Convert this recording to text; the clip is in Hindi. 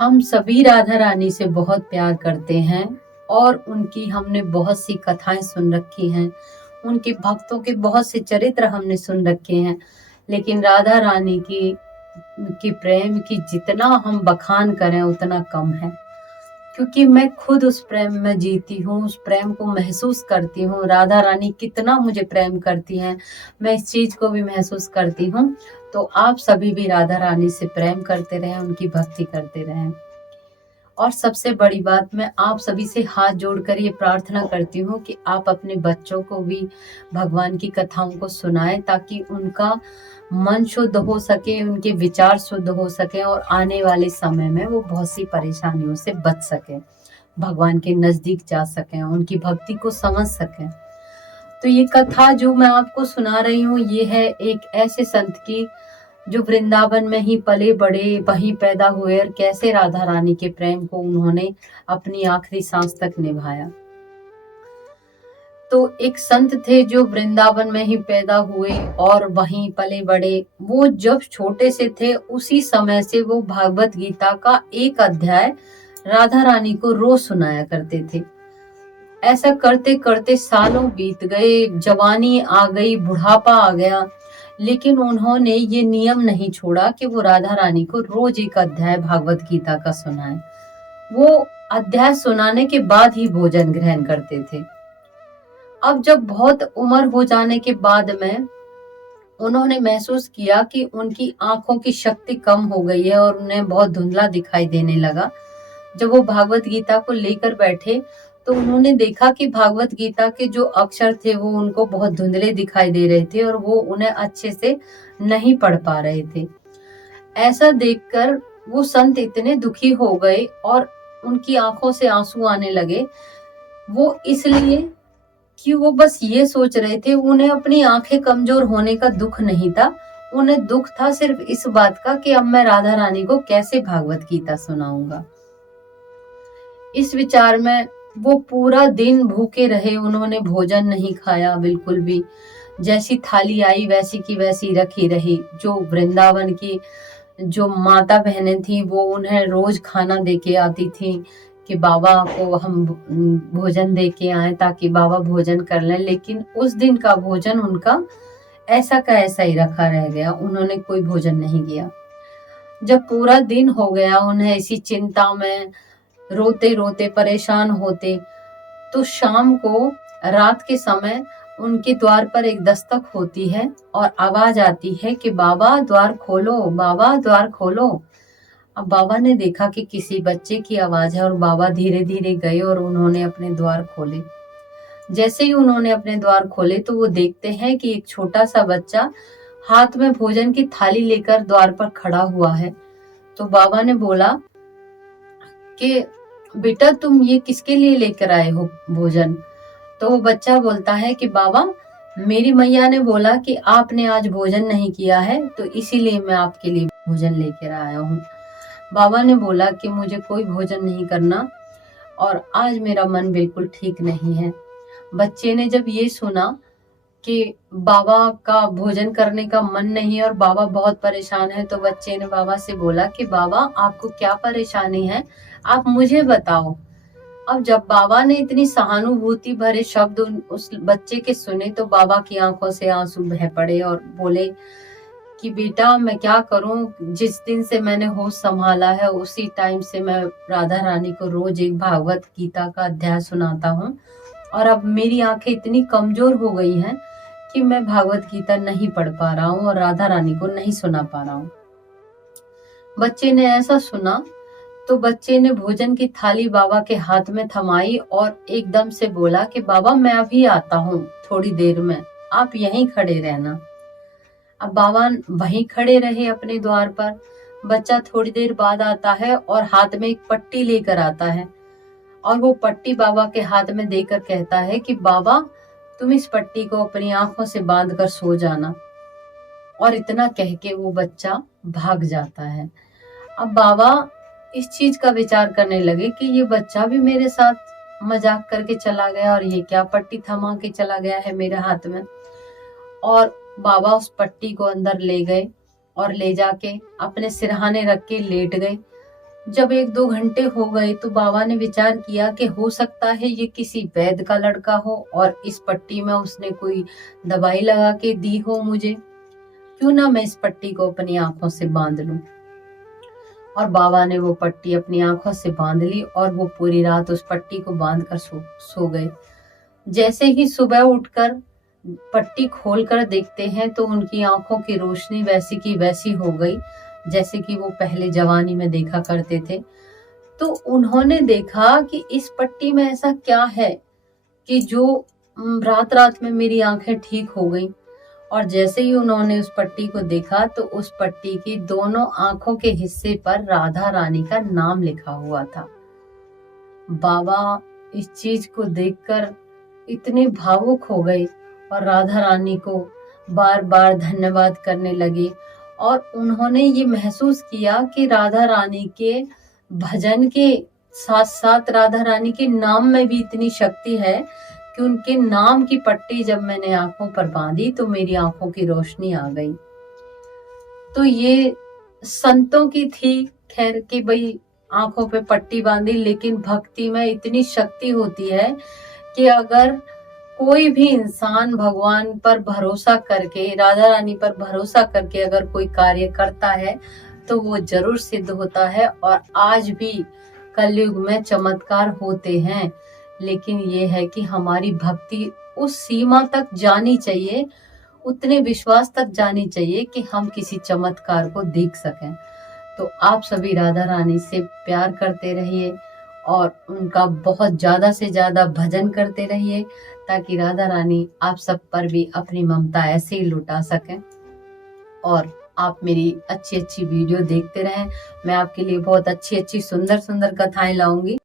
हम सभी राधा रानी से बहुत प्यार करते हैं और उनकी हमने बहुत सी कथाएं सुन रखी हैं। उनके भक्तों के बहुत से चरित्र हमने सुन रखे हैं। लेकिन राधा रानी की प्रेम की जितना हम बखान करें उतना कम है, क्योंकि मैं खुद उस प्रेम में जीती हूँ, उस प्रेम को महसूस करती हूँ। राधा रानी कितना मुझे प्रेम करती हैं, मैं इस चीज को भी महसूस करती हूँ। तो आप सभी भी राधा रानी से प्रेम करते रहें, उनकी भक्ति करते रहें। और सबसे बड़ी बात, मैं आप सभी से हाथ जोड़कर ये प्रार्थना करती हूँ कि आप अपने बच्चों को भी भगवान की कथाओं को सुनाएं, ताकि उनका मन शुद्ध हो सके, उनके विचार शुद्ध हो सके और आने वाले समय में वो बहुत सी परेशानियों से बच सके, भगवान के नजदीक जा सकें, उनकी भक्ति को समझ सकें। तो ये कथा जो मैं आपको सुना रही हूँ, ये है एक ऐसे संत की जो वृंदावन में ही पले बड़े, वहीं पैदा हुए और कैसे राधा रानी के प्रेम को उन्होंने अपनी आखिरी सांस तक निभाया। तो एक संत थे जो वृंदावन में ही पैदा हुए और वहीं पले बड़े। वो जब छोटे से थे उसी समय से वो भागवत गीता का एक अध्याय राधा रानी को रोज सुनाया करते थे। ऐसा करते करते सालों बीत गए, जवानी आ गई, बुढ़ापा आ गया, लेकिन उन्होंने ये नियम नहीं छोड़ा कि वो राधा रानी को रोज एक अध्याय भागवत गीता का सुनाए। वो अध्याय सुनाने के बाद ही भोजन ग्रहण करते थे। अब जब बहुत उम्र हो जाने के बाद में उन्होंने महसूस किया कि उनकी आंखों की शक्ति कम हो गई है और उन्हें बहुत धुंधला दिखाई देने लगा। जब वो भागवत गीता को लेकर बैठे तो उन्होंने देखा कि भागवत गीता के जो अक्षर थे वो उनको बहुत धुंधले दिखाई दे रहे थे और वो उन्हें अच्छे से नहीं पढ़ पा रहे थे। ऐसा देखकर वो संत इतने दुखी हो गए और उनकी आंखों से आंसू आने लगे। वो इसलिए कि वो बस ये सोच रहे थे, उन्हें अपनी आंखें कमजोर होने का दुख नहीं था, उन्हें दुख था सिर्फ इस बात का कि अब मैं राधा रानी को कैसे भागवत गीता सुनाऊंगा। इस विचार में वो पूरा दिन भूखे रहे, उन्होंने भोजन नहीं खाया बिल्कुल भी। जैसी थाली आई वैसी की वैसी रखी रही। जो वृंदावन की जो माता बहनें थी वो उन्हें रोज खाना देके आती थी कि बाबा को हम भोजन देके आए ताकि बाबा भोजन कर लें। लेकिन उस दिन का भोजन उनका ऐसा का ऐसा ही रखा रह गया, उन्होंने कोई भोजन नहीं किया। जब पूरा दिन हो गया, उन्हें इसी चिंता में रोते रोते परेशान होते, तो शाम को रात के समय उनके द्वार पर एक दस्तक होती है और आवाज आती है कि बाबा द्वार खोलो, बाबा द्वार खोलो। अब बाबा ने देखा कि किसी बच्चे की आवाज है और बाबा धीरे धीरे गए और उन्होंने अपने द्वार खोले। जैसे ही उन्होंने अपने द्वार खोले तो वो देखते हैं कि एक छोटा सा बच्चा हाथ में भोजन की थाली लेकर द्वार पर खड़ा हुआ है। तो बाबा ने बोला कि बेटा तुम ये किसके लिए लेकर आए हो भोजन? तो वो बच्चा बोलता है कि बाबा, मेरी मैया ने बोला कि आपने आज भोजन नहीं किया है तो इसीलिए मैं आपके लिए भोजन लेकर आया हूँ। बाबा ने बोला कि मुझे कोई भोजन नहीं करना और आज मेरा मन बिल्कुल ठीक नहीं है। बच्चे ने जब ये सुना कि बाबा का भोजन करने का मन नहीं है और बाबा बहुत परेशान है, तो बच्चे ने बाबा से बोला कि बाबा आपको क्या परेशानी है, आप मुझे बताओ। अब जब बाबा ने इतनी सहानुभूति भरे शब्द उस बच्चे के सुने तो बाबा की आंखों से आंसू बह पड़े और बोले कि बेटा मैं क्या करूं, जिस दिन से मैंने होश संभाला है उसी टाइम से मैं राधा रानी को रोज एक भागवत गीता का अध्याय सुनाता हूँ और अब मेरी आंखें इतनी कमजोर हो गई हैं कि मैं भागवत गीता नहीं पढ़ पा रहा हूँ और राधा रानी को नहीं सुना पा रहा हूँ। बच्चे ने ऐसा सुना तो बच्चे ने भोजन की थाली बाबा के हाथ में थमाई और एकदम से बोला कि बाबा मैं अभी आता हूँ, थोड़ी देर में, आप यहीं खड़े रहना। अब बाबा वहीं खड़े रहे अपने द्वार पर। बच्चा थोड़ी देर बाद आता है और हाथ में एक पट्टी लेकर आता है और वो पट्टी बाबा के हाथ में देकर कहता है कि बाबा तुम इस पट्टी को अपनी आंखों से बांध कर सो जाना। और इतना कह के वो बच्चा भाग जाता है। अब बाबा इस चीज का विचार करने लगे कि ये बच्चा भी मेरे साथ मजाक करके चला गया और ये क्या पट्टी थमा के चला गया है मेरे हाथ में। और बाबा उस पट्टी को अंदर ले गए और ले जाके अपने सिरहाने रख के लेट गए। जब 1-2 घंटे हो गए तो बाबा ने विचार किया कि हो सकता है ये किसी वैद्य का लड़का हो और इस पट्टी में उसने कोई दवाई लगा के दी हो मुझे। क्यों ना मैं इस पट्टी को अपनी आंखों से बांध लूं। और बाबा ने वो पट्टी अपनी आंखों से बांध ली और वो पूरी रात उस पट्टी को बांध कर सो गए। जैसे ही सुबह उठकर पट्टी खोलकर देखते हैं तो उनकी आंखों की रोशनी वैसी की वैसी हो गई जैसे कि वो पहले जवानी में देखा करते थे। तो उन्होंने देखा कि इस पट्टी में ऐसा क्या है कि जो रात रात में मेरी आंखें ठीक हो गई। और जैसे ही उन्होंने उस पट्टी को देखा तो उस पट्टी की दोनों आंखों के हिस्से पर राधा रानी का नाम लिखा हुआ था। बाबा इस चीज को देखकर इतने भावुक हो गए और राधा रानी को बार बार धन्यवाद करने लगे। और उन्होंने ये महसूस किया कि राधा रानी के भजन के साथ साथ राधा रानी के नाम में भी इतनी शक्ति है कि उनके नाम की पट्टी जब मैंने आंखों पर बांधी तो मेरी आंखों की रोशनी आ गई। तो ये संतों की थी खैर कि भाई आंखों पे पट्टी बांधी, लेकिन भक्ति में इतनी शक्ति होती है कि अगर कोई भी इंसान भगवान पर भरोसा करके, राधा रानी पर भरोसा करके अगर कोई कार्य करता है तो वो जरूर सिद्ध होता है। और आज भी कलयुग में चमत्कार होते हैं, लेकिन ये है कि हमारी भक्ति उस सीमा तक जानी चाहिए, उतने विश्वास तक जानी चाहिए कि हम किसी चमत्कार को देख सकें। तो आप सभी राधा रानी से प्यार करते रहिए और उनका बहुत ज्यादा से ज्यादा भजन करते रहिए ताकि राधा रानी आप सब पर भी अपनी ममता ऐसे ही लुटा सकें। और आप मेरी अच्छी अच्छी वीडियो देखते रहें। मैं आपके लिए बहुत अच्छी अच्छी सुंदर सुंदर कथाएं लाऊंगी।